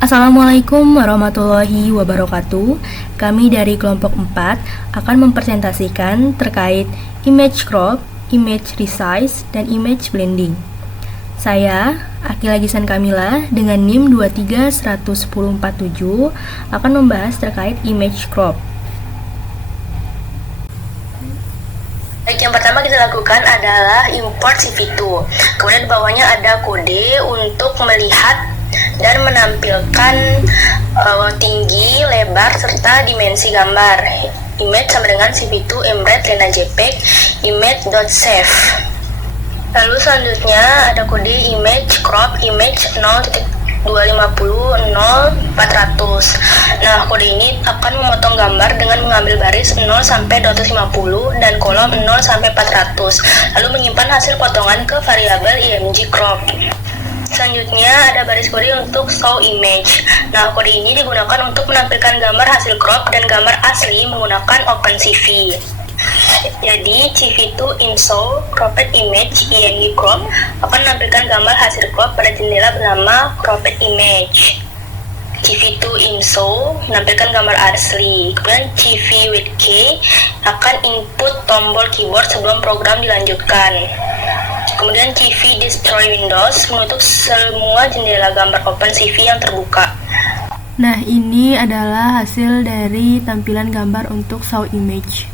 Assalamualaikum warahmatullahi wabarakatuh. Kami dari kelompok 4 akan mempresentasikan terkait image crop, image resize, dan image blending. Saya, Akila Gisan Kamila, dengan NIM 231047 akan membahas terkait image crop. Baik, yang pertama kita lakukan adalah import CV2. Kemudian di bawahnya ada kode untuk melihat dan menampilkan tinggi, lebar, serta dimensi gambar. Image sama dengan CV2 embed lena JPEG image.save. Lalu selanjutnya ada kode image crop image 0.250 0400. Nah, kode ini akan memotong gambar dengan mengambil baris 0 sampai 250 dan kolom 0 sampai 400, lalu menyimpan hasil potongan ke variabel img crop. Selanjutnya ada baris kode untuk show image. Nah, kode ini digunakan untuk menampilkan gambar hasil crop dan gambar asli menggunakan OpenCV. Jadi, CV2 in show cropped image img crop akan menampilkan gambar hasil crop pada jendela bernama cropped image. CV2 in show menampilkan gambar asli. Kemudian CV with K akan input tombol keyboard sebelum program dilanjutkan. Kemudian CV Destroy Windows menutup semua jendela gambar OpenCV yang terbuka. Nah, ini adalah hasil dari tampilan gambar untuk show image.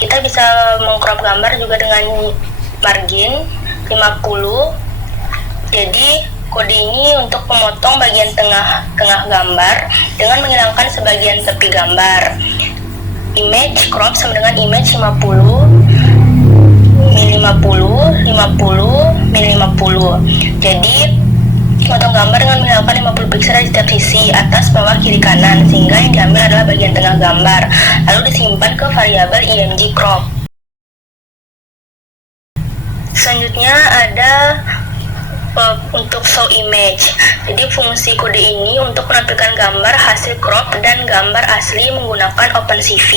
Kita bisa mengcrop gambar juga dengan margin 50. Jadi kode ini untuk memotong bagian tengah gambar dengan menghilangkan sebagian tepi gambar. Image crop sama dengan image 50 min 50 min 50. Jadi memotong gambar dengan menghilangkan 50 piksel dari setiap sisi, atas, bawah, kiri, kanan, sehingga yang diambil adalah bagian tengah gambar, lalu disimpan ke variabel img crop. Selanjutnya ada untuk show image. Jadi fungsi kode ini untuk menampilkan gambar hasil crop dan gambar asli menggunakan OpenCV.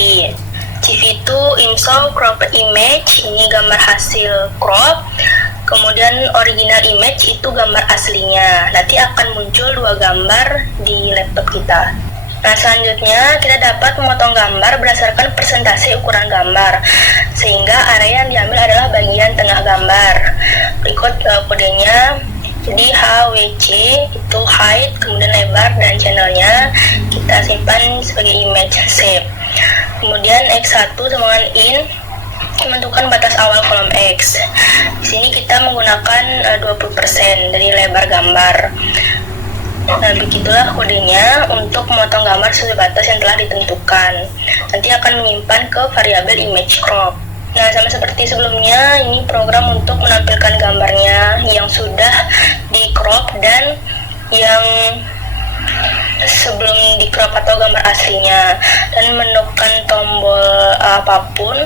CV2 in show cropped image, ini gambar hasil crop. Kemudian original image itu gambar aslinya. Nanti akan muncul dua gambar di laptop kita. Nah, selanjutnya kita dapat memotong gambar berdasarkan persentase ukuran gambar, sehingga area yang diambil adalah bagian tengah gambar. Berikut kodenya. Jadi HWC itu height, kemudian lebar dan channelnya kita simpan sebagai image shape. Kemudian X1 sama dengan in menentukan batas awal kolom X. Di sini kita menggunakan 20% dari lebar gambar. Nah, begitulah kodenya untuk memotong gambar sesuai batas yang telah ditentukan. Nanti akan menyimpan ke variabel image crop. Nah, sama seperti sebelumnya, ini program untuk menampilkan gambarnya yang sudah di crop dan yang sebelum di crop atau gambar aslinya, dan menekan tombol apapun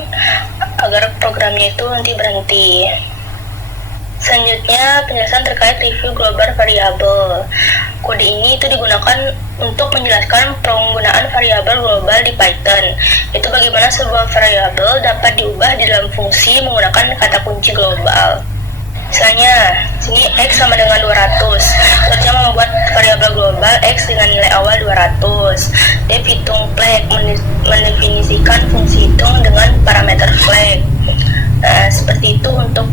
agar programnya itu nanti berhenti. Selanjutnya, penjelasan terkait review global variabel. Kode ini itu digunakan untuk menjelaskan penggunaan variabel global di Python. Itu bagaimana sebuah variabel dapat diubah di dalam fungsi menggunakan kata kunci global. Misalnya, sini X sama dengan 200. Artinya membuat variabel global X dengan nilai awal 200. Def hitung flag mendefinisikan fungsi hitung dengan parameter flag. Nah, seperti itu untuk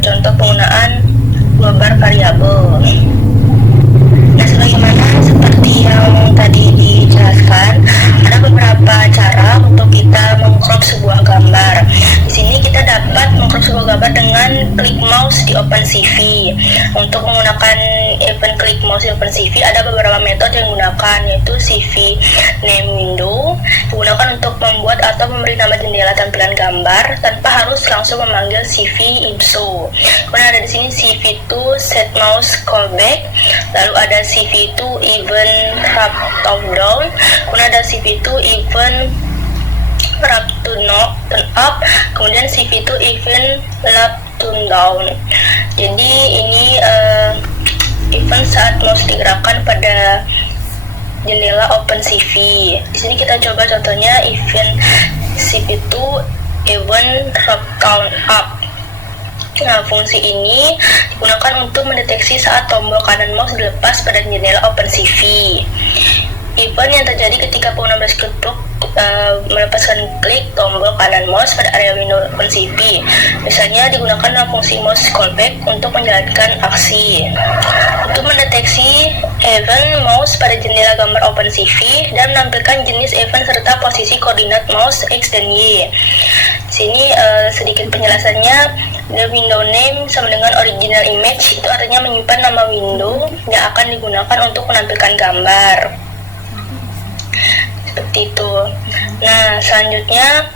contoh penggunaan global variabel. Nah, sebagaimana seperti yang tadi dijelaskan, ada beberapa cara untuk kita mengcrop sebuah gambar. Di sini kita dapat mengcrop sebuah gambar dengan klik mouse di OpenCV. Untuk menggunakan event klik mouse di OpenCV ada beberapa metode yang digunakan, yaitu CV name window, digunakan untuk membuat atau memberi nama jendela tampilan gambar tanpa harus langsung memanggil CV IMSO. Kemudian ada di sini CV2 set mouse callback, lalu ada CV2 even wrap top down, kemudian ada CV2 even wrap turn up, kemudian CV2 even wrap turn down. Jadi ini event saat mouse digerakkan pada jendela OpenCV. Di sini kita coba contohnya event CV itu event rock count up. Nah, fungsi ini digunakan untuk mendeteksi saat tombol kanan mouse dilepas pada jendela OpenCV. Event yang terjadi ketika pengguna Basketball melepaskan klik tombol kanan mouse pada area window OpenCV. Misalnya digunakan dalam fungsi mouse callback untuk menjalankan aksi. Untuk mendeteksi event mouse pada jendela gambar OpenCV dan menampilkan jenis event serta posisi koordinat mouse X dan Y. Di sini sedikit penjelasannya. The window name sama dengan original image, itu artinya menyimpan nama window yang akan digunakan untuk menampilkan gambar. Seperti itu. Nah, selanjutnya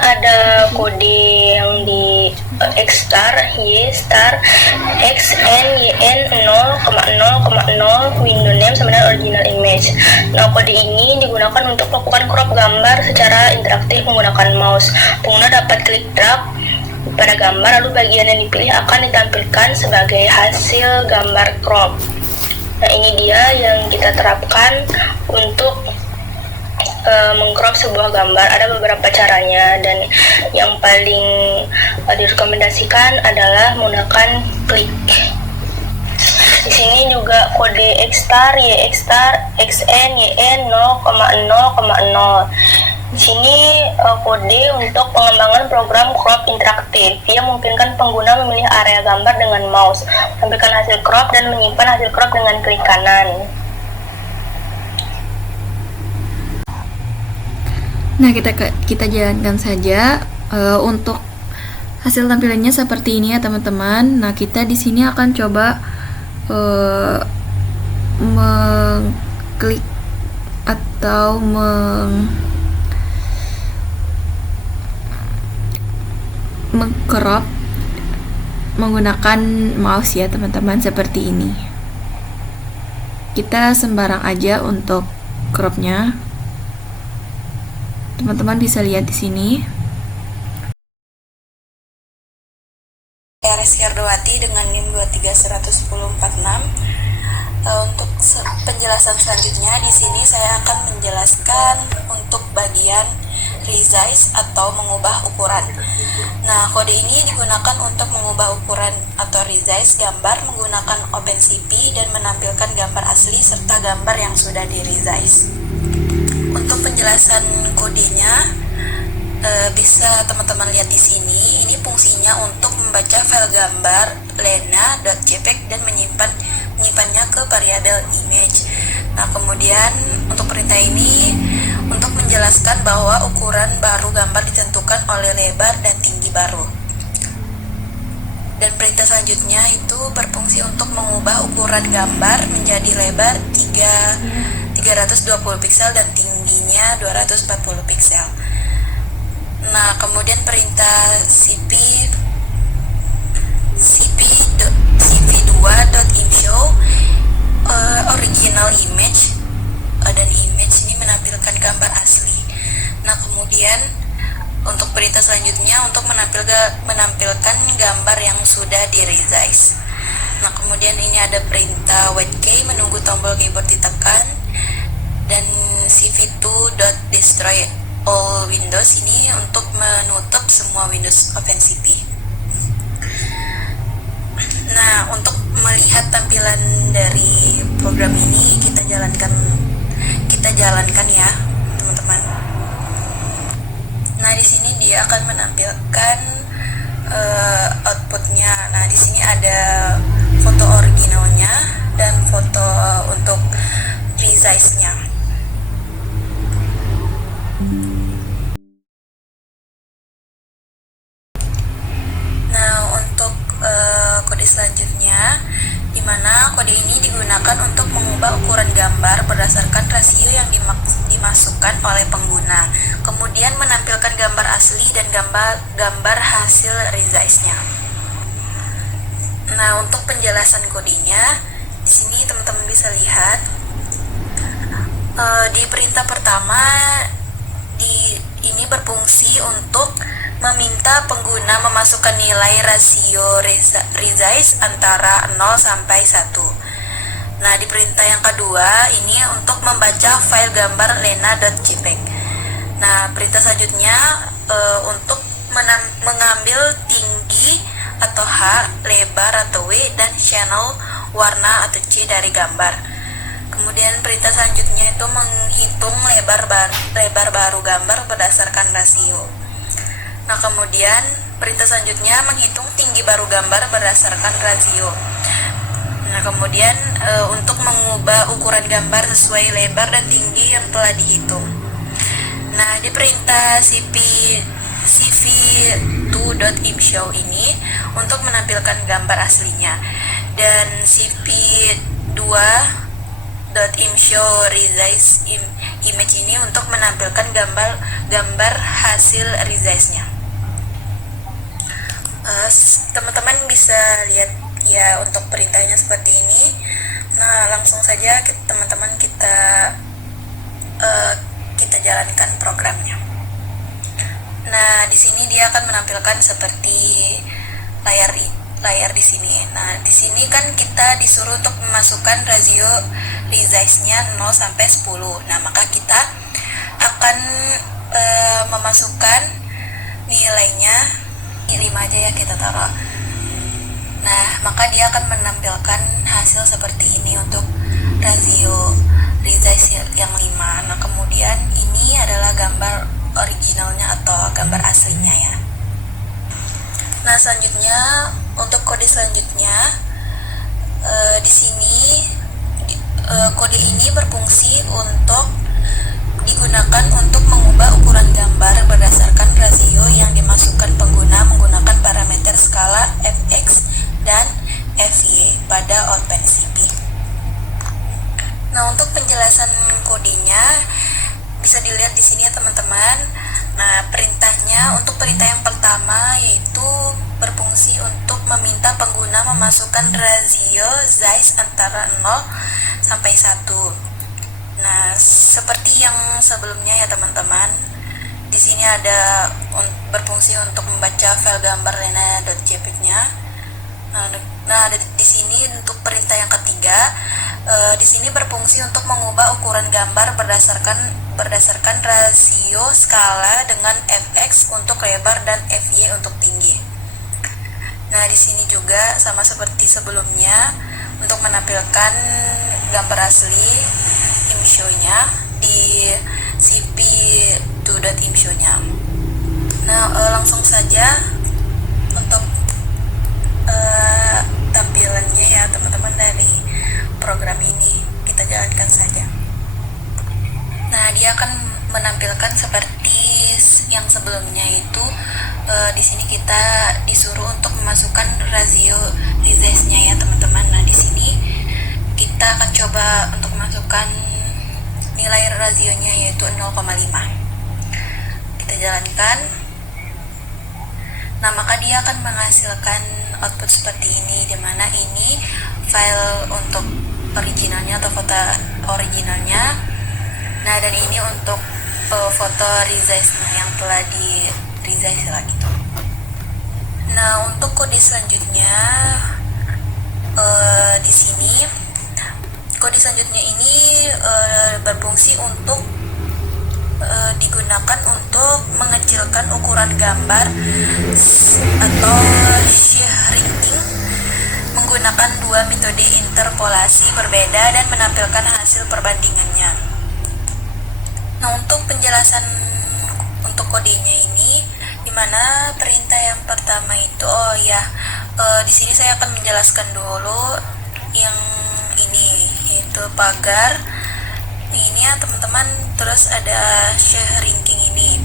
ada kode yang di X star, Y star, X, N, Y, N, 0,0,0, window name sama dengan original image. Nah, kode ini digunakan untuk melakukan crop gambar secara interaktif menggunakan mouse. Pengguna dapat klik drag pada gambar, lalu bagian yang dipilih akan ditampilkan sebagai hasil gambar crop. Nah, ini dia yang kita terapkan untuk mengcrop sebuah gambar. Ada beberapa caranya dan yang paling direkomendasikan adalah menggunakan klik. Di sini juga kode X star, Y X star, XN, YN 0,0,0. Di sini kode untuk pengembangan program crop interaktif yang memungkinkan pengguna memilih area gambar dengan mouse, menampilkan hasil crop dan menyimpan hasil crop dengan klik kanan. Nah, kita jalankan saja untuk hasil tampilannya seperti ini ya teman-teman. Nah, kita di sini akan coba mengklik atau mengcrop menggunakan mouse ya teman-teman, seperti ini. Kita sembarang aja untuk cropnya. Teman-teman bisa lihat di sini. Rs Yardowati dengan NIM 2311046. Untuk penjelasan selanjutnya di sini saya akan menjelaskan untuk bagian resize atau mengubah ukuran. Nah, kode ini digunakan untuk mengubah ukuran atau resize gambar menggunakan OpenCV dan menampilkan gambar asli serta gambar yang sudah di resize. Untuk penjelasan kodenya bisa teman-teman lihat di sini. Ini fungsinya untuk membaca file gambar lena.jpg dan menyimpannya ke variabel image. Nah, kemudian untuk perintah ini untuk menjelaskan bahwa ukuran baru gambar ditentukan oleh lebar dan tinggi baru. Dan perintah selanjutnya itu berfungsi untuk mengubah ukuran gambar menjadi lebar 320 pixel dan tingginya 240 pixel. Nah, kemudian perintah cv2.info original image dan image ini menampilkan gambar asli. Nah, kemudian untuk perintah selanjutnya untuk menampilkan gambar yang sudah di resize. Nah, kemudian ini ada perintah waitkey menunggu tombol keyboard ditekan, dan cv2.destroy all windows ini untuk menutup semua Windows OpenCV. Nah, untuk melihat tampilan dari program ini kita jalankan ya, teman-teman. Nah, di sini dia akan menampilkan outputnya. Nah, di sini ada foto originalnya dan foto untuk resize-nya. Nah, untuk kode selanjutnya, di mana kode ini digunakan untuk mengubah ukuran gambar berdasarkan rasio yang dimasukkan oleh pengguna, kemudian menampilkan gambar asli dan gambar hasil resize-nya. Nah, untuk penjelasan kodenya, di sini teman-teman bisa lihat di perintah pertama ini berfungsi untuk meminta pengguna memasukkan nilai rasio resize antara 0 sampai 1. Nah, di perintah yang kedua ini untuk membaca file gambar lena.jpg. Nah, perintah selanjutnya untuk mengambil tinggi atau H, lebar atau W, dan channel warna atau C dari gambar. Kemudian perintah selanjutnya itu menghitung lebar baru gambar berdasarkan rasio. Nah, kemudian perintah selanjutnya menghitung tinggi baru gambar berdasarkan rasio. Nah, kemudian untuk mengubah ukuran gambar sesuai lebar dan tinggi yang telah dihitung. Nah, di perintah cv2.imshow ini untuk menampilkan gambar aslinya, dan cv2.imshow resize image ini untuk menampilkan gambar hasil resize-nya. Teman-teman bisa lihat ya untuk perintahnya seperti ini. Nah, langsung saja teman-teman kita jalankan programnya. Nah, di sini dia akan menampilkan seperti layar di sini. Nah, di sini kan kita disuruh untuk memasukkan rasio resize-nya 0 sampai 10. Nah, maka kita akan memasukkan nilainya 5 aja ya, kita taruh. Nah, maka dia akan menampilkan hasil seperti ini untuk rasio resize yang 5. Nah, kemudian ini adalah gambar originalnya atau gambar aslinya ya. Nah, selanjutnya untuk kode selanjutnya di sini kode ini berfungsi untuk digunakan untuk mengubah ukuran gambar berdasarkan rasio yang dimasukkan pengguna menggunakan parameter skala fx dan fy pada OpenCV. Nah, untuk penjelasan kodenya bisa dilihat di sini ya teman-teman. Nah, untuk perintah yang pertama yaitu berfungsi untuk meminta pengguna memasukkan rasio size antara 0 sampai 1. Nah, seperti yang sebelumnya ya teman-teman. Di sini ada berfungsi untuk membaca file gambar lena.jpg-nya. Nah, di sini untuk perintah yang ketiga, di sini berfungsi untuk mengubah ukuran gambar berdasarkan rasio skala dengan fx untuk lebar dan fy untuk tinggi. Nah, di sini juga sama seperti sebelumnya untuk menampilkan gambar asli imshow-nya di cv2.imshow-nya. Nah, langsung saja untuk tampilannya ya teman-teman dari program ini kita jalankan saja. Nah, dia akan menampilkan seperti yang sebelumnya itu di sini kita disuruh untuk memasukkan rasio resize-nya ya teman-teman. Nah, di sini kita akan coba untuk masukkan nilai rasionya yaitu 0,5. Kita jalankan. Nah, maka dia akan menghasilkan output seperti ini, dimana ini file untuk originalnya atau foto originalnya. Nah, dan ini untuk foto resize-nya yang telah di resize lagi. Nah, untuk kode selanjutnya di sini kode selanjutnya ini berfungsi untuk digunakan untuk mengecilkan ukuran gambar atau shrinking menggunakan dua metode interpolasi berbeda dan menampilkan hasil perbandingannya. Nah, untuk penjelasan untuk kodenya ini, dimana perintah yang pertama itu, di sini saya akan menjelaskan dulu yang ini yaitu pagar ini ya teman-teman. Terus ada shrinking ini.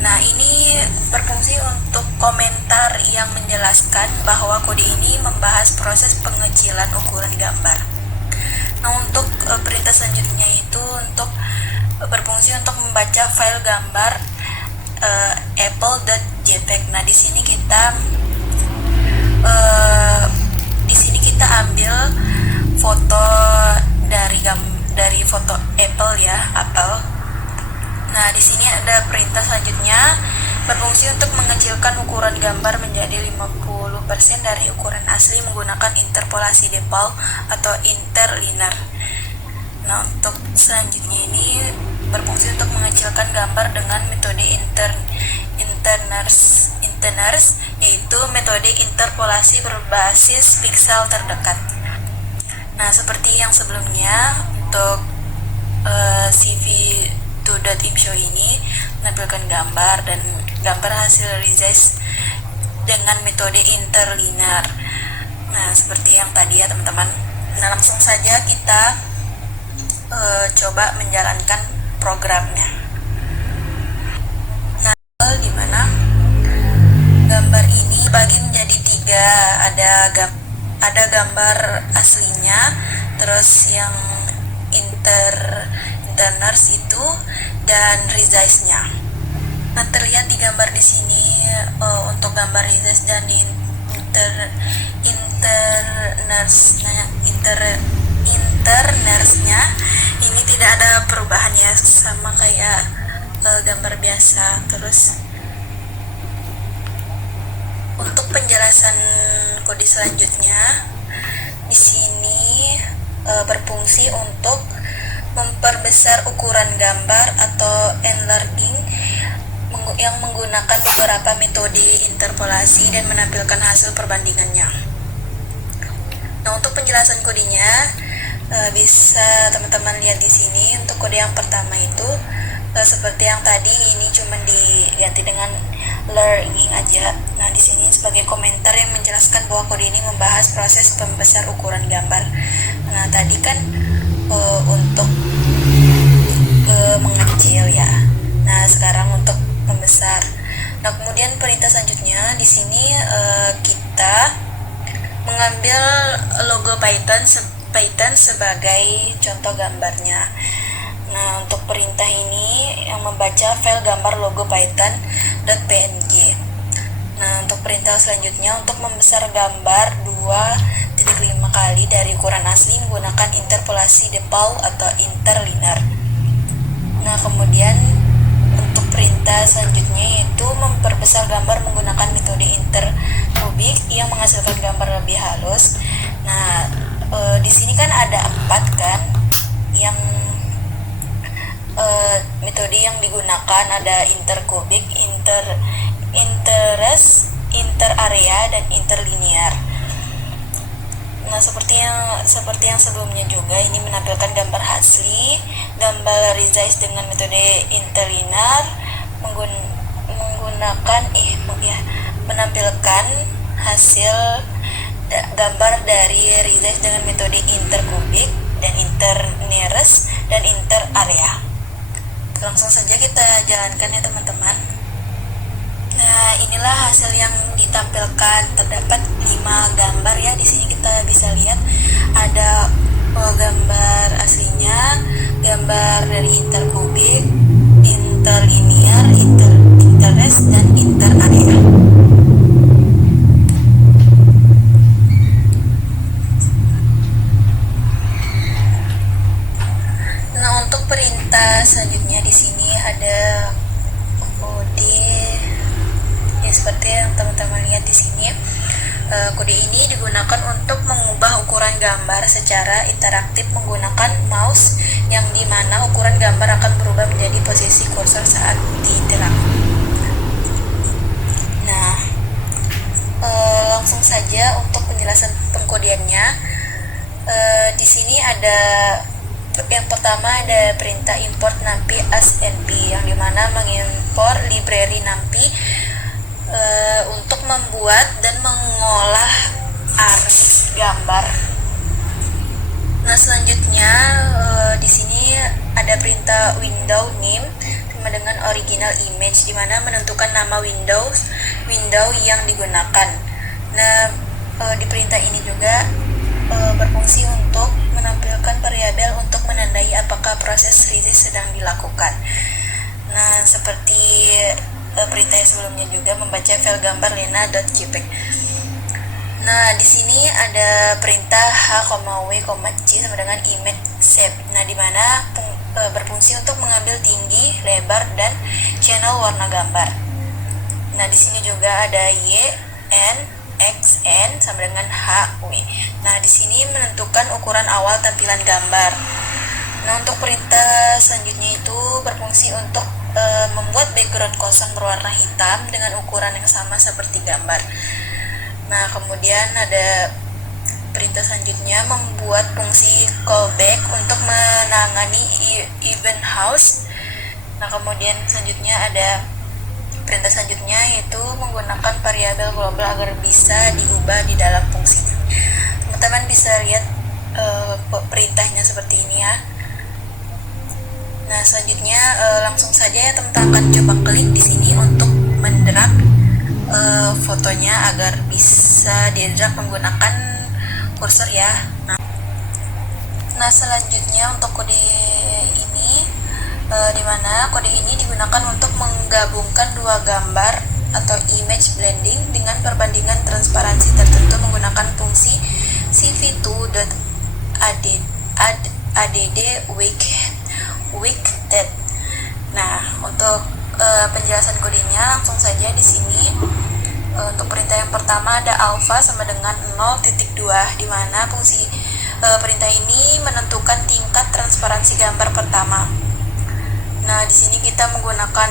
Nah, ini berfungsi untuk komentar yang menjelaskan bahwa kode ini membahas proses pengecilan ukuran gambar. Nah, untuk perintah selanjutnya itu untuk berfungsi untuk membaca file gambar apple.jpg. Nah, di sini kita ambil foto dari foto apple ya, apple. Nah, di sini ada perintah selanjutnya berfungsi untuk mengecilkan ukuran gambar menjadi 50 50% dari ukuran asli menggunakan interpolasi Depaul atau interlinear. Nah, untuk selanjutnya ini berfungsi untuk mengecilkan gambar dengan metode interners, yaitu metode interpolasi berbasis piksel terdekat. Nah, seperti yang sebelumnya, untuk CV2.imshow ini menampilkan gambar dan gambar hasil resize dengan metode interlinear. Nah, seperti yang tadi ya teman-teman. Nah, langsung saja kita coba menjalankan programnya. Nah, di mana gambar ini bagi menjadi 3, ada gambar aslinya, terus yang interners itu, dan resize-nya. Nah, terlihat di gambar di sini untuk gambar resize dan internersnya ini tidak ada perubahan ya, sama kayak gambar biasa. Terus untuk penjelasan kode selanjutnya di sini berfungsi untuk memperbesar ukuran gambar atau enlarging yang menggunakan beberapa metode interpolasi dan menampilkan hasil perbandingannya. Nah, untuk penjelasan kodenya bisa teman-teman lihat di sini. Untuk kode yang pertama itu seperti yang tadi, ini cuma diganti dengan learning aja. Nah, di sini sebagai komentar yang menjelaskan bahwa kode ini membahas proses pembesar ukuran gambar. Nah, tadi kan untuk mengecil ya. Nah, sekarang untuk membesar. Nah, kemudian perintah selanjutnya di sini kita mengambil logo Python sebagai contoh gambarnya. Nah, untuk perintah ini yang membaca file gambar logo python.png. Nah, untuk perintah selanjutnya untuk membesar gambar 2.5 kali dari ukuran asli menggunakan interpolasi Depaul atau interlinear. Nah, kemudian untuk perintah selanjutnya yaitu memperbesar gambar menggunakan metode intercubic yang menghasilkan gambar lebih halus. Nah, di sini kan ada 4 kan yang metode yang digunakan, ada intercubic, interest, interarea, dan interlinear. Nah, seperti yang sebelumnya juga, ini menampilkan gambar asli, gambar resize dengan metode interlinear, menampilkan hasil gambar dari resize dengan metode intercubic dan internearest dan interarea. Langsung saja kita jalankan ya teman-teman. Nah, inilah hasil yang ditampilkan. Terdapat 5 gambar ya. Di sini kita bisa lihat ada gambar aslinya, gambar dari intercubic, interlinear, interest, dan interarea. Nah, untuk perintah selanjutnya di sini ada kode ya, seperti yang teman-teman lihat di sini. Kode ini digunakan untuk mengubah ukuran gambar secara interaktif menggunakan mouse, yang dimana ukuran gambar akan berubah menjadi posisi kursor saat ditekan. Nah, langsung saja untuk penjelasan pengkodeannya. Di sini ada yang pertama ada perintah import numpy as np, yang dimana mengimpor library numpy untuk membuat dan mengolah array gambar. Nah, selanjutnya di sini ada perintah window name sama dengan original image, di mana menentukan nama window yang digunakan. Nah, di perintah ini juga berfungsi untuk menampilkan variabel untuk menandai apakah proses resize sedang dilakukan. Nah, seperti perintah sebelumnya juga membaca file gambar lena.jpg. Nah, di sini ada perintah h,w,c sama dengan image shape. Nah, di mana berfungsi untuk mengambil tinggi, lebar, dan channel warna gambar. Nah, di sini juga ada y, n, X, N sama dengan H, W. Nah, di sini menentukan ukuran awal tampilan gambar. Nah, untuk perintah selanjutnya itu berfungsi untuk membuat background kosong berwarna hitam dengan ukuran yang sama seperti gambar. Nah, kemudian ada perintah selanjutnya membuat fungsi callback untuk menangani event house. Nah, kemudian selanjutnya ada perintah selanjutnya yaitu menggunakan variabel global agar bisa diubah di dalam fungsinya. Teman-teman bisa lihat perintahnya seperti ini ya. Nah, selanjutnya langsung saja ya teman-teman akan coba klik di sini untuk mendrag fotonya agar bisa didrag menggunakan kursor ya. Nah, selanjutnya untuk kode ini di mana kode ini digunakan untuk menggabungkan dua gambar atau image blending dengan perbandingan transparansi tertentu menggunakan fungsi cv2.add widget. Nah, untuk penjelasan kodenya langsung saja di sini. Untuk perintah yang pertama ada alpha sama dengan 0.2 di mana fungsi perintah ini menentukan tingkat transparansi gambar pertama. Nah, di sini kita menggunakan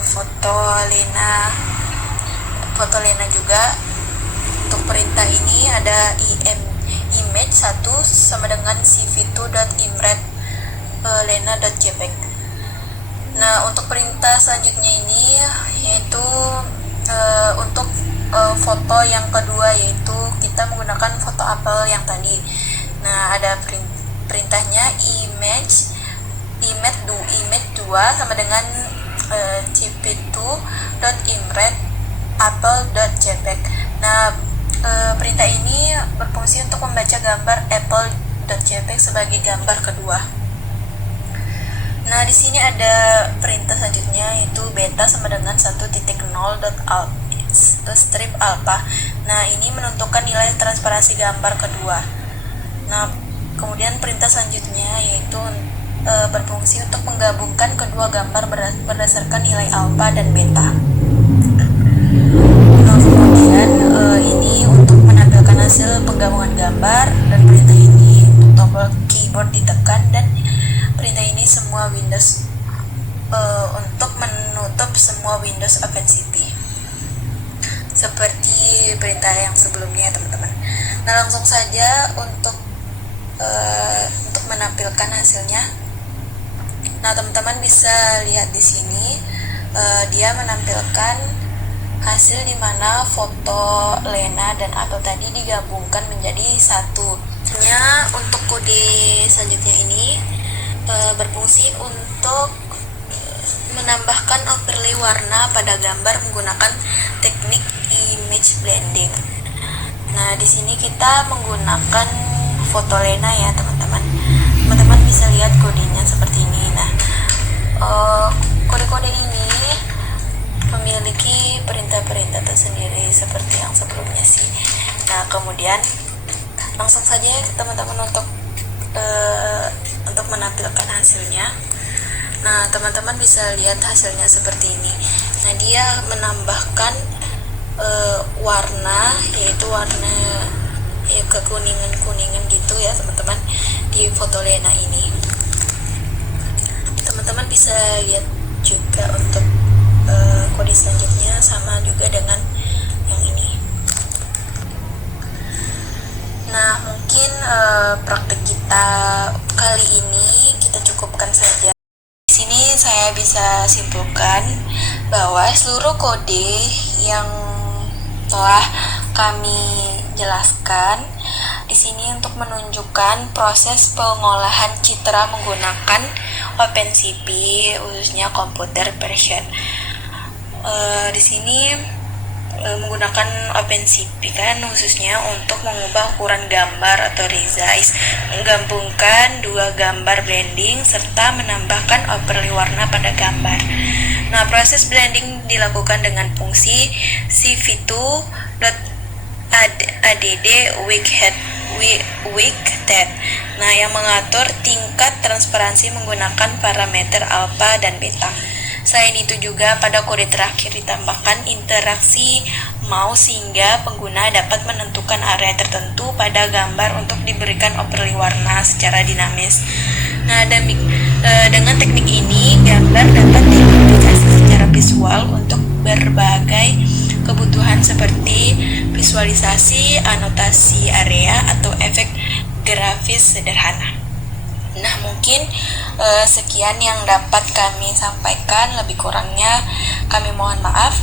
foto Lena juga. Untuk perintah ini ada image 1 sama dengan cv2.imret lena.jpg. Nah, untuk perintah selanjutnya ini yaitu untuk foto yang kedua yaitu kita menggunakan foto apel yang tadi. Nah, ada perintahnya image 2 sama dengan cp2.imret apple.jpg. Nah, perintah ini berfungsi untuk membaca gambar apple.jpg sebagai gambar kedua. Nah, di sini ada perintah selanjutnya yaitu beta sama dengan 1.0.strip alpha. Nah, ini menentukan nilai transparansi gambar kedua. Nah, kemudian perintah selanjutnya yaitu berfungsi untuk menggabungkan kedua gambar berdasarkan nilai alpha dan beta. Nah, kemudian ini untuk menampilkan hasil penggabungan gambar, dan perintah ini tombol keyboard ditekan, dan perintah ini semua Windows untuk menutup semua Windows OpenCV seperti perintah yang sebelumnya ya teman-teman. Nah, langsung saja untuk menampilkan hasilnya. Nah, teman-teman bisa lihat di sini dia menampilkan hasil di mana foto Lena dan Apple tadi digabungkan menjadi satu. Untuk kode selanjutnya ini berfungsi untuk menambahkan overlay warna pada gambar menggunakan teknik image blending. Nah, di sini kita menggunakan foto Lena ya teman-teman. Teman-teman bisa lihat kodenya seperti ini. Nah, kode-kode ini memiliki perintah-perintah tersendiri seperti yang sebelumnya sih. Nah, kemudian langsung saja teman-teman untuk menampilkan hasilnya. Nah, teman-teman bisa lihat hasilnya seperti ini. Nah, dia menambahkan warna, yaitu warna kekuningan gitu ya teman-teman di foto Lena ini. Teman-teman bisa lihat juga untuk kode selanjutnya sama juga dengan yang ini. Nah, mungkin praktek kita kali ini kita cukupkan saja. Di sini saya bisa simpulkan bahwa seluruh kode yang telah kami jelaskan di sini untuk menunjukkan proses pengolahan citra menggunakan OpenCV, khususnya komputer version. Di sini menggunakan OpenCV kan khususnya untuk mengubah ukuran gambar atau resize, menggabungkan dua gambar blending serta menambahkan overlay warna pada gambar. Nah, proses blending dilakukan dengan fungsi cv2.add widget. Nah, yang mengatur tingkat transparansi menggunakan parameter alpha dan beta. Selain itu juga pada kode terakhir ditambahkan interaksi mouse sehingga pengguna dapat menentukan area tertentu pada gambar untuk diberikan overlay warna secara dinamis. Nah, dengan teknik ini, gambar dapat dimodifikasi secara visual untuk berbagai kebutuhan seperti visualisasi, anotasi area, atau efek grafis sederhana. Nah, mungkin sekian yang dapat kami sampaikan, lebih kurangnya kami mohon maaf.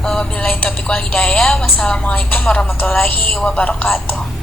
Wabillahi taufiq wal hidayah. Wassalamualaikum warahmatullahi wabarakatuh.